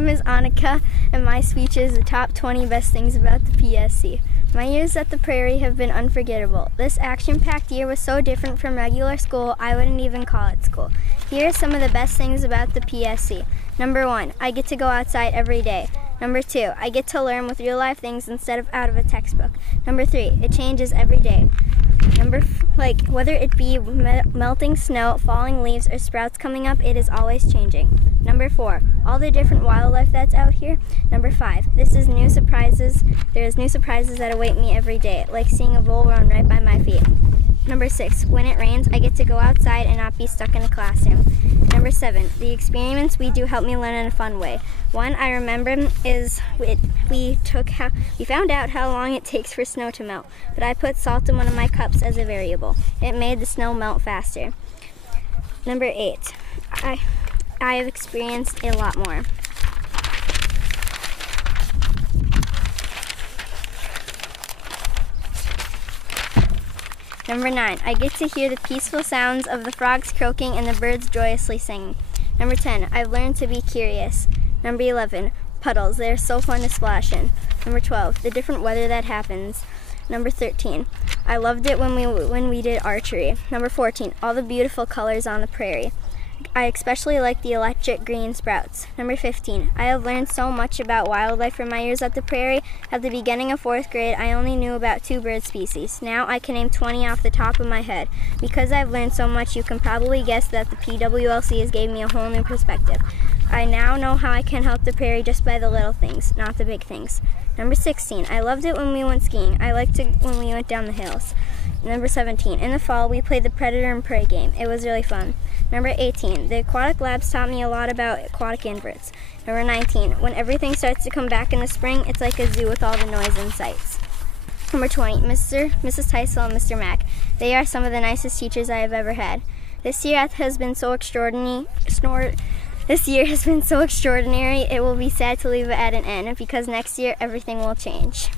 name is Anika, and my speech is the top 20 best things about the PSC. My years at the Prairie have been unforgettable. This action-packed year was so different from regular school, I wouldn't even call it school. Here are some of the best things about the PSC. Number 1, I get to go outside every day. Number 2, I get to learn with real-life things instead of out of a textbook. Number 3, it changes every day. Whether it be melting snow, falling leaves, or sprouts coming up, it is always changing. Number 4, all the different wildlife that's out here. Number 5, there is new surprises that await me every day, like seeing a vole run right by my feet. Number 6, when it rains, I get to go outside and not be stuck in a classroom. Number 7, the experiments we do help me learn in a fun way. One I remember is we found out how long it takes for snow to melt, but I put salt in one of my cups as a variable. It made the snow melt faster. Number 8, I have experienced a lot more. Number 9, I get to hear the peaceful sounds of the frogs croaking and the birds joyously singing. Number 10, I've learned to be curious. Number 11, puddles, they're so fun to splash in. Number 12, the different weather that happens. Number 13, I loved it when we did archery. Number 14, all the beautiful colors on the prairie. I especially like the electric green sprouts. Number 15, I have learned so much about wildlife from my years at the Prairie. At the beginning of 4th grade, I only knew about 2 bird species. Now I can name 20 off the top of my head. Because I've learned so much, you can probably guess that the PWLC has gave me a whole new perspective. I now know how I can help the Prairie just by the little things, not the big things. Number 16, I loved it when we went skiing. I liked it when we went down the hills. Number 17, in the fall, we played the predator and prey game. It was really fun. Number 18, the aquatic labs taught me a lot about aquatic inverts. Number 19, when everything starts to come back in the spring, it's like a zoo with all the noise and sights. Number 20, Mrs. Teisel and Mr. Mack. They are some of the nicest teachers I have ever had. This year has been so extraordinary, it will be sad to leave it at an end, because next year everything will change.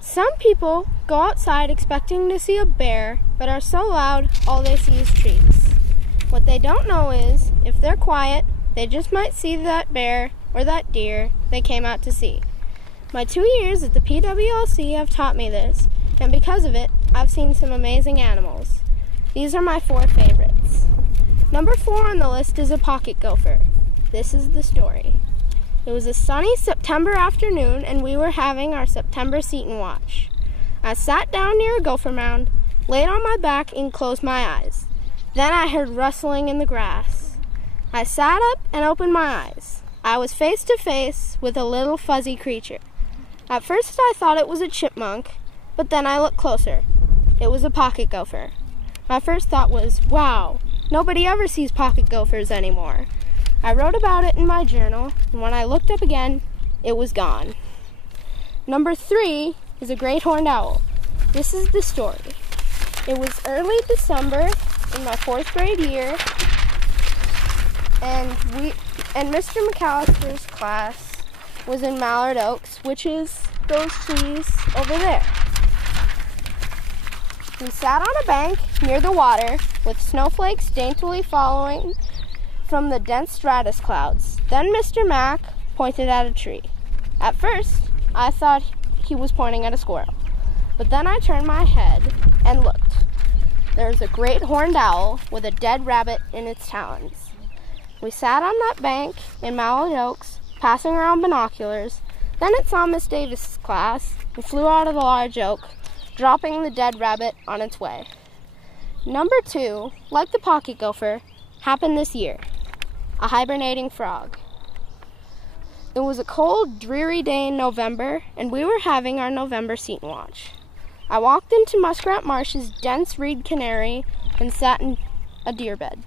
Some people go outside expecting to see a bear, but are so loud all they see is trees. What they don't know is, if they're quiet, they just might see that bear or that deer they came out to see. My 2 years at the PWLC have taught me this, and because of it, I've seen some amazing animals. These are my 4 favorites. Number 4 on the list is a pocket gopher. This is the story. It was a sunny September afternoon, and we were having our September seat and watch. I sat down near a gopher mound, laid on my back, and closed my eyes. Then I heard rustling in the grass. I sat up and opened my eyes. I was face to face with a little fuzzy creature. At first I thought it was a chipmunk, but then I looked closer. It was a pocket gopher. My first thought was, wow, nobody ever sees pocket gophers anymore. I wrote about it in my journal, and when I looked up again, it was gone. Number 3 is a great horned owl. This is the story. It was early December in my 4th grade year, and Mr. McAllister's class was in Mallard Oaks, which is those trees over there. We sat on a bank near the water with snowflakes daintily following from the dense stratus clouds. Then Mr. Mack pointed at a tree. At first, I thought he was pointing at a squirrel, but then I turned my head and looked. There was a great horned owl with a dead rabbit in its talons. We sat on that bank in Mallard Oaks, passing around binoculars. Then it saw Miss Davis's class and flew out of the large oak, dropping the dead rabbit on its way. Number 2, like the pocket gopher, happened this year. A hibernating frog. It was a cold, dreary day in November, and we were having our November seat and watch. I walked into Muskrat Marsh's dense reed canary and sat in a deer bed.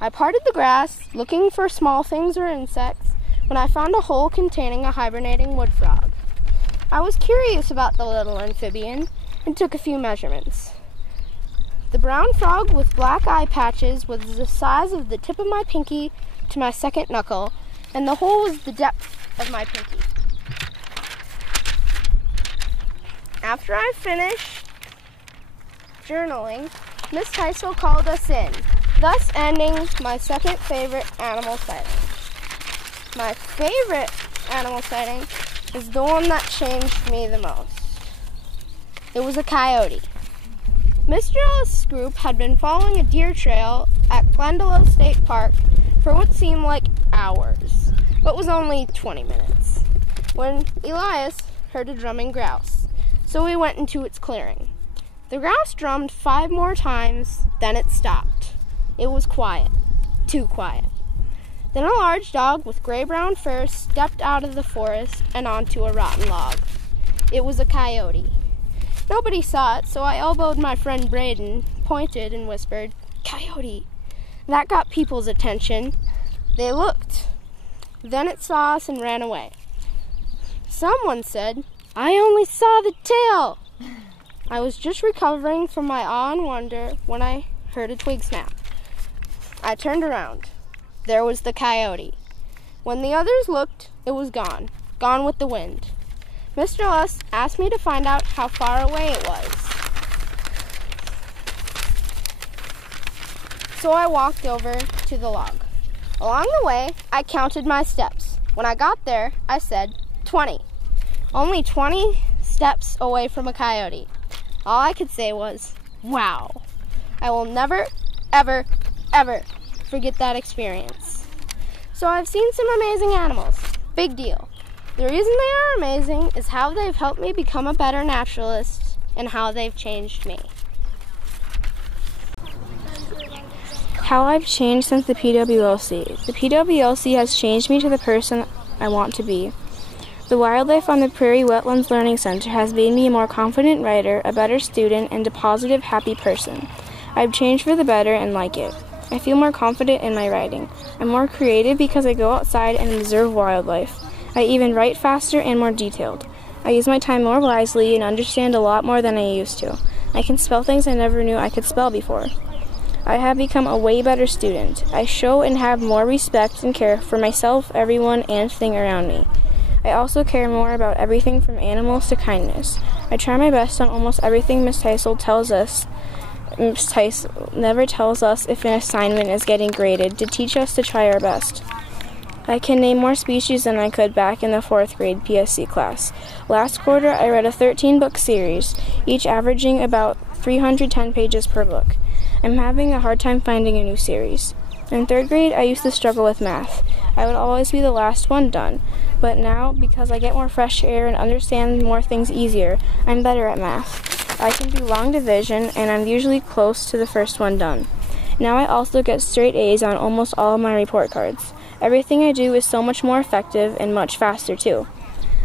I parted the grass, looking for small things or insects, when I found a hole containing a hibernating wood frog. I was curious about the little amphibian and took a few measurements. The brown frog with black eye patches was the size of the tip of my pinky to my second knuckle, and the hole was the depth of my pinky. After I finished journaling, Miss Teisel called us in, thus ending my second favorite animal sighting. My favorite animal sighting is the one that changed me the most. It was a coyote. Mr. Ellis' group had been following a deer trail at Glendalough State Park for what seemed like hours, but was only 20 minutes, when Elias heard a drumming grouse, so we went into its clearing. The grouse drummed 5 more times, then it stopped. It was quiet, too quiet. Then a large dog with gray-brown fur stepped out of the forest and onto a rotten log. It was a coyote. Nobody saw it, so I elbowed my friend Braden, pointed, and whispered, "Coyote." That got people's attention. They looked. Then it saw us and ran away. Someone said, "I only saw the tail." I was just recovering from my awe and wonder when I heard a twig snap. I turned around. There was the coyote. When the others looked, it was gone with the wind. Mr. Ellis asked me to find out how far away it was. So I walked over to the log. Along the way, I counted my steps. When I got there, I said 20. Only 20 steps away from a coyote. All I could say was, wow. I will never, ever, ever forget that experience. So I've seen some amazing animals. Big deal. The reason they are amazing is how they've helped me become a better naturalist and how they've changed me. How I've changed since the PWLC. The PWLC has changed me to the person I want to be. The wildlife on the Prairie Wetlands Learning Center has made me a more confident writer, a better student, and a positive, happy person. I've changed for the better and like it. I feel more confident in my writing. I'm more creative because I go outside and observe wildlife. I even write faster and more detailed. I use my time more wisely and understand a lot more than I used to. I can spell things I never knew I could spell before. I have become a way better student. I show and have more respect and care for myself, everyone, and thing around me. I also care more about everything from animals to kindness. I try my best on almost everything Miss Teisel tells us. Miss Teisel never tells us if an assignment is getting graded to teach us to try our best. I can name more species than I could back in the 4th grade PSC class. Last quarter, I read a 13-book series, each averaging about 310 pages per book. I'm having a hard time finding a new series. In 3rd grade, I used to struggle with math. I would always be the last one done. But now, because I get more fresh air and understand more things easier, I'm better at math. I can do long division, and I'm usually close to the first one done. Now I also get straight A's on almost all of my report cards. Everything I do is so much more effective and much faster, too.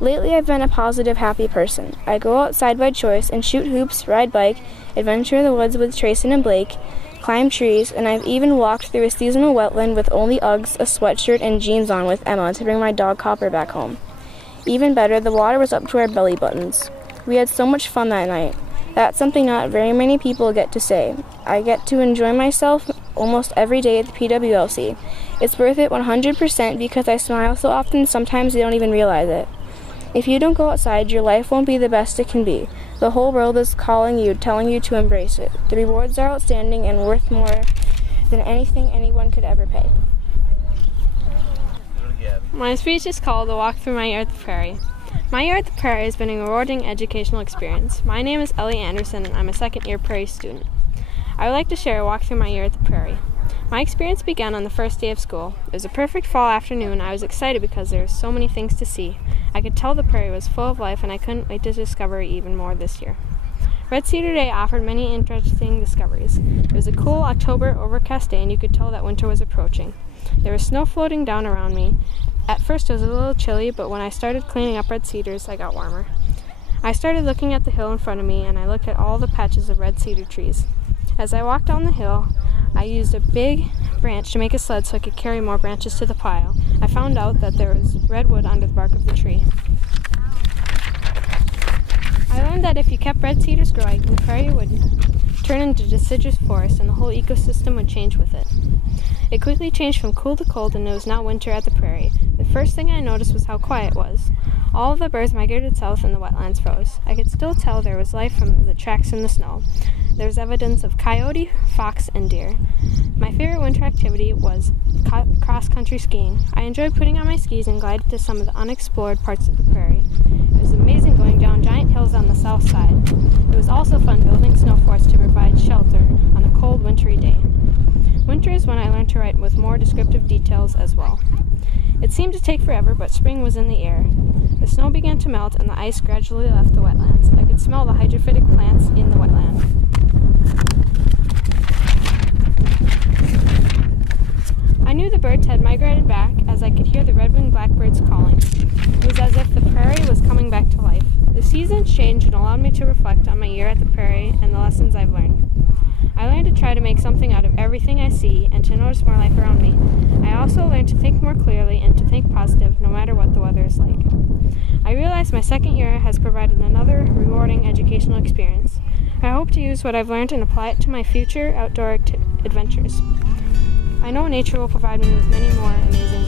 Lately, I've been a positive, happy person. I go outside by choice and shoot hoops, ride bike, adventure in the woods with Trayson and Blake, climb trees, and I've even walked through a seasonal wetland with only Uggs, a sweatshirt, and jeans on with Emma to bring my dog Copper back home. Even better, the water was up to our belly buttons. We had so much fun that night. That's something not very many people get to say. I get to enjoy myself almost every day at the PWLC. It's worth it 100% because I smile so often sometimes you don't even realize it. If you don't go outside, your life won't be the best it can be. The whole world is calling you, telling you to embrace it. The rewards are outstanding and worth more than anything anyone could ever pay. My speech is called A Walk Through My Year at the Prairie. My year at the Prairie has been a rewarding educational experience. My name is Ellie Anderson and I'm a second-year Prairie student. I would like to share a walk through my year at the Prairie. My experience began on the first day of school. It was a perfect fall afternoon and I was excited because there were so many things to see. I could tell the Prairie was full of life and I couldn't wait to discover even more this year. Red Cedar Day offered many interesting discoveries. It was a cool October overcast day and you could tell that winter was approaching. There was snow floating down around me. At first it was a little chilly, but when I started cleaning up red cedars, I got warmer. I started looking at the hill in front of me and I looked at all the patches of red cedar trees. As I walked down the hill, I used a big branch to make a sled so I could carry more branches to the pile. I found out that there was redwood under the bark of the tree. I learned that if you kept red cedars growing, the prairie would turn into deciduous forest and the whole ecosystem would change with it. It quickly changed from cool to cold and it was now winter at the prairie. The first thing I noticed was how quiet it was. All of the birds migrated south and the wetlands froze. I could still tell there was life from the tracks in the snow. There's evidence of coyote, fox, and deer. My favorite winter activity was cross-country skiing. I enjoyed putting on my skis and glided to some of the unexplored parts of the prairie. It was amazing going down giant hills on the south side. It was also fun building snow forts to provide shelter on a cold, wintry day. Winter is when I learned to write with more descriptive details as well. It seemed to take forever, but spring was in the air. The snow began to melt and the ice gradually left the wetlands. I could smell the hydrophytic plants in the wetland. I knew the birds had migrated back as I could hear the red-winged blackbirds calling. It was as if the prairie was coming back to life. The seasons changed and allowed me to reflect on my year at the prairie and the lessons I've learned. I learned to try to make something out of everything I see and to notice more life around me. I also learned to think more clearly and to think positive no matter what the weather is like. I realized my second year has provided another rewarding educational experience. I hope to use what I've learned and apply it to my future outdoor adventures. I know nature will provide me with many more amazing